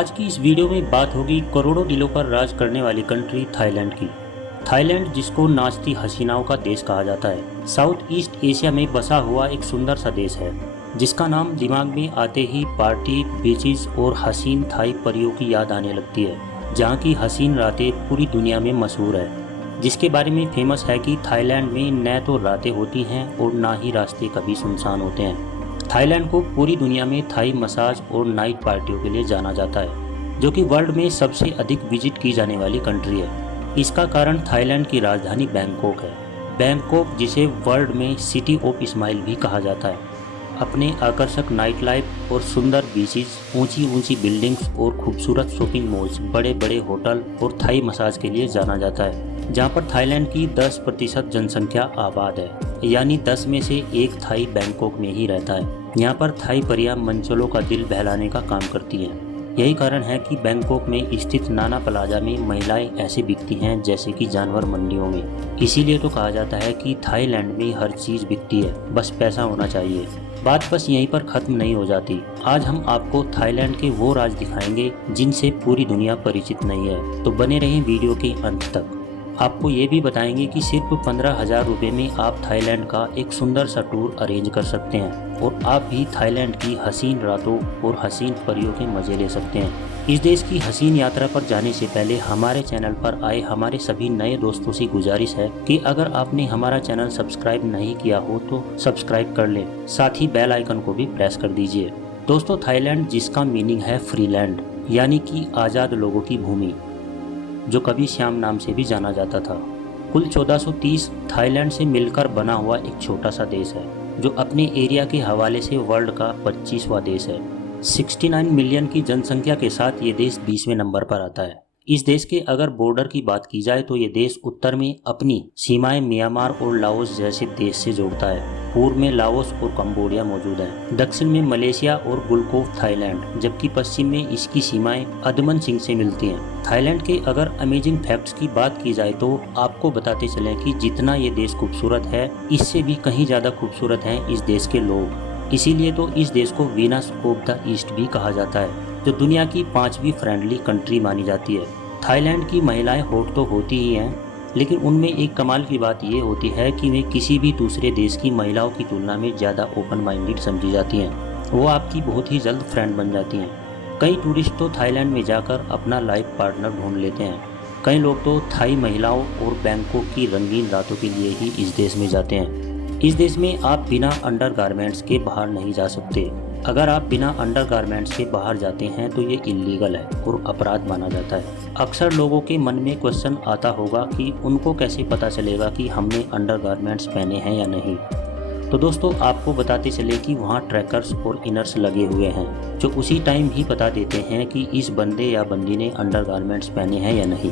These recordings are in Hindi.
आज की इस वीडियो में बात होगी करोड़ों दिलों पर राज करने वाली कंट्री थाईलैंड की। थाईलैंड, जिसको नाचती हसीनाओं का देश कहा जाता है, साउथ ईस्ट एशिया में बसा हुआ एक सुंदर सा देश है जिसका नाम दिमाग में आते ही पार्टी, बीचेस और हसीन थाई परियों की याद आने लगती है। जहाँ की हसीन रातें पूरी दुनिया में मशहूर है, जिसके बारे में फेमस है कि थाईलैंड में न तो रातें होती हैं और ना ही रास्ते कभी सुनसान होते हैं। थाईलैंड को पूरी दुनिया में थाई मसाज और नाइट पार्टियों के लिए जाना जाता है, जो कि वर्ल्ड में सबसे अधिक विजिट की जाने वाली कंट्री है। इसका कारण थाईलैंड की राजधानी बैंकॉक है। बैंकॉक, जिसे वर्ल्ड में सिटी ऑफ स्माइल भी कहा जाता है, अपने आकर्षक नाइट लाइफ और सुंदर बीचेस, ऊंची ऊंची बिल्डिंग्स और खूबसूरत शॉपिंग मॉल्स, बड़े बड़े होटल और थाई मसाज के लिए जाना जाता है। जहां पर थाईलैंड की 10% जनसंख्या आबाद है, यानी 10 में से एक थाई बैंकॉक में ही रहता है। यहाँ पर थाई परियां मंचलों का दिल बहलाने का काम करती हैं। यही कारण है कि बैंकॉक में स्थित नाना प्लाजा में महिलाएं ऐसे बिकती हैं जैसे कि जानवर मंडियों में। इसीलिए तो कहा जाता है कि थाईलैंड में हर चीज़ बिकती है, बस पैसा होना चाहिए। बात बस यहीं पर ख़त्म नहीं हो जाती। आज हम आपको थाईलैंड के वो राज दिखाएंगे जिनसे पूरी दुनिया परिचित नहीं है, तो बने रहें वीडियो के अंत तक। आपको ये भी बताएंगे कि सिर्फ 15,000 रुपये में आप थाईलैंड का एक सुंदर सा टूर अरेंज कर सकते हैं और आप भी थाईलैंड की हसीन रातों और हसीन परियों के मज़े ले सकते हैं। इस देश की हसीन यात्रा पर जाने से पहले हमारे चैनल पर आए हमारे सभी नए दोस्तों से गुजारिश है कि अगर आपने हमारा चैनल सब्सक्राइब नहीं किया हो तो सब्सक्राइब कर लें, साथ ही बेल आइकन को भी प्रेस कर दीजिए। दोस्तों, थाईलैंड, जिसका मीनिंग है फ्री लैंड, यानी कि आज़ाद लोगों की भूमि, जो कभी श्याम नाम से भी जाना जाता था, कुल 1430 थाईलैंड से मिलकर बना हुआ एक छोटा सा देश है, जो अपने एरिया के हवाले से वर्ल्ड का 25वां देश है। 69 मिलियन की जनसंख्या के साथ ये देश 20वें नंबर पर आता है। इस देश के अगर बॉर्डर की बात की जाए तो ये देश उत्तर में अपनी सीमाएं म्यांमार और लाओस जैसे देश से जोड़ता है। पूर्व में लाओस और कंबोडिया मौजूद है, दक्षिण में मलेशिया और गुल्फ ऑफ थाईलैंड, जबकि पश्चिम में इसकी सीमाएं अदमन सिंह से मिलती हैं। थाईलैंड के अगर अमेजिंग फैक्ट्स की बात की जाए तो आपको बताते चलें कि जितना ये देश खूबसूरत है, इससे भी कहीं ज़्यादा खूबसूरत हैं इस देश के लोग। इसीलिए तो इस देश को वीनस ऑफ द ईस्ट भी कहा जाता है, जो दुनिया की 5वीं फ्रेंडली कंट्री मानी जाती है। थाईलैंड की महिलाएं हॉट तो होती ही हैं, लेकिन उनमें एक कमाल की बात ये होती है कि वे किसी भी दूसरे देश की महिलाओं की तुलना में ज़्यादा ओपन माइंडेड समझी जाती हैं। वो आपकी बहुत ही जल्द फ्रेंड बन जाती हैं। कई टूरिस्ट तो थाईलैंड में जाकर अपना लाइफ पार्टनर ढूंढ लेते हैं। कई लोग तो थाई महिलाओं और बैंकॉक की रंगीन रातों के लिए ही इस देश में जाते हैं। इस देश में आप बिना अंडरगारमेंट्स के बाहर नहीं जा सकते। अगर आप बिना अंडरगारमेंट्स के बाहर जाते हैं तो ये इल्लीगल है और अपराध माना जाता है। अक्सर लोगों के मन में क्वेश्चन आता होगा कि उनको कैसे पता चलेगा कि हमने अंडरगारमेंट्स पहने हैं या नहीं। तो दोस्तों, आपको बताते चले कि वहाँ ट्रैकर्स और इनर्स लगे हुए हैं, जो उसी टाइम ही बता देते हैं कि इस बंदे या बंदी ने अंडरगारमेंट्स पहने हैं या नहीं।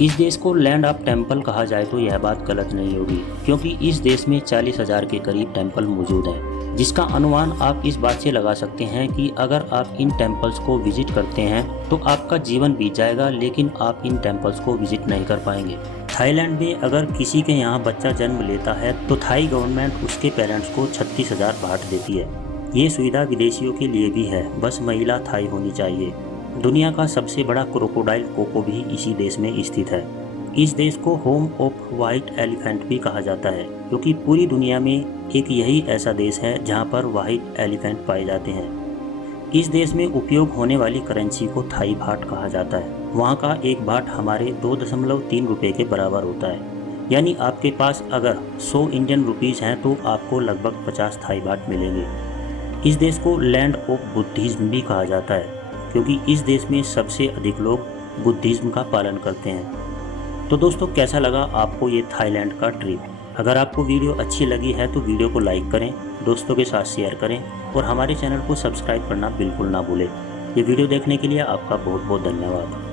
इस देश को लैंड ऑफ टेम्पल कहा जाए तो यह बात गलत नहीं होगी, क्योंकि इस देश में 40,000 के करीब टेम्पल मौजूद हैं, जिसका अनुमान आप इस बात से लगा सकते हैं कि अगर आप इन टेम्पल्स को विजिट करते हैं तो आपका जीवन बीत जाएगा, लेकिन आप इन टेम्पल्स को विजिट नहीं कर पाएंगे। थाईलैंड में अगर किसी के यहाँ बच्चा जन्म लेता है तो थाई गवर्नमेंट उसके पेरेंट्स को 36,000 बाht देती है। ये सुविधा विदेशियों के लिए भी है, बस महिला थाई होनी चाहिए। दुनिया का सबसे बड़ा क्रोकोडाइल कोको भी इसी देश में स्थित है। इस देश को होम ऑफ व्हाइट एलिफेंट भी कहा जाता है, क्योंकि पूरी दुनिया में एक यही ऐसा देश है जहां पर व्हाइट एलिफेंट पाए जाते हैं। इस देश में उपयोग होने वाली करेंसी को थाई भाट कहा जाता है। वहां का एक भाट हमारे 2.3 रुपये के बराबर होता है, यानी आपके पास अगर 100 इंडियन रुपीज़ हैं तो आपको लगभग 50 थाई भाट मिलेंगे। इस देश को लैंड ऑफ बुद्धिज्म भी कहा जाता है, क्योंकि इस देश में सबसे अधिक लोग बुद्धिज्म का पालन करते हैं। तो दोस्तों, कैसा लगा आपको ये थाईलैंड का ट्रिप? अगर आपको वीडियो अच्छी लगी है तो वीडियो को लाइक करें, दोस्तों के साथ शेयर करें और हमारे चैनल को सब्सक्राइब करना बिल्कुल ना भूलें। ये वीडियो देखने के लिए आपका बहुत बहुत धन्यवाद।